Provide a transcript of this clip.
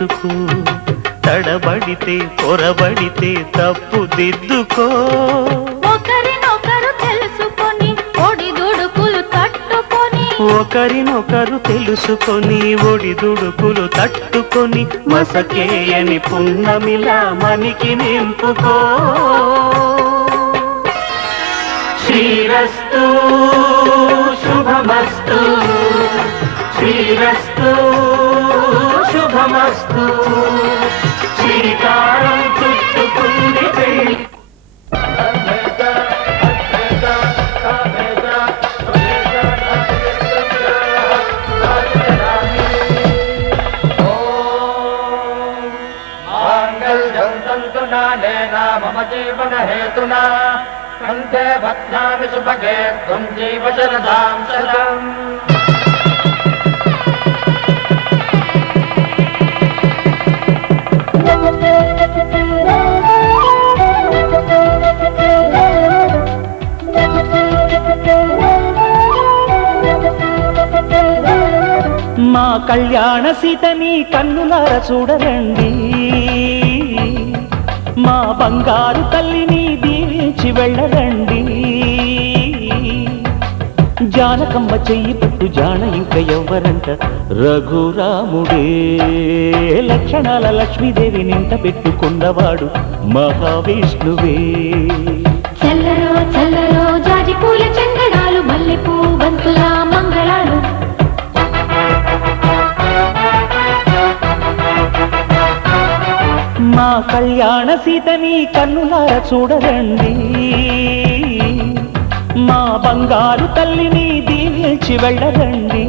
చేసుకో, తడబడితే పొరబడితే తప్పు దిద్దుకో. ఒకరినొకరు తెలుసుకొని ఒడిదుడుకులు తట్టుకొని, ఒకరినొకరు తెలుసుకొని ఒడిదుడుకులు తట్టుకొని, మసకేయని పున్నమిలా మనికి నింపుకో. శ్రీరస్తు శుభమస్తు, శ్రీరస్తు శుభమస్తు. శ్రీకారం చుట్టుకుంది పెళ్లి. మమ జీవన హేతునా కంఠే బధ్నామి శుభగే త్వం జీవ శరదాం శతం. మా కళ్యాణ సీతని కన్నులార చూడరండి, మా బంగారు తల్లిని దీవించి వెళ్ళరండి. జానకమ్మ చెయ్యి పట్టు జాన ఇంక ఎవ్వరంట, రఘురాముడే లక్షణాల లక్ష్మీదేవి నింట పెట్టుకున్నవాడు మహావిష్ణువే. చల్లరో చల్లరో జాజి పూల చందనాలు, మల్లెపూ బంతుల మంగళాలు. మా కళ్యాణ సీతని కన్నులార చూడరండి, మా బంగారు తల్లిని దీవించి వెళ్ళరండి.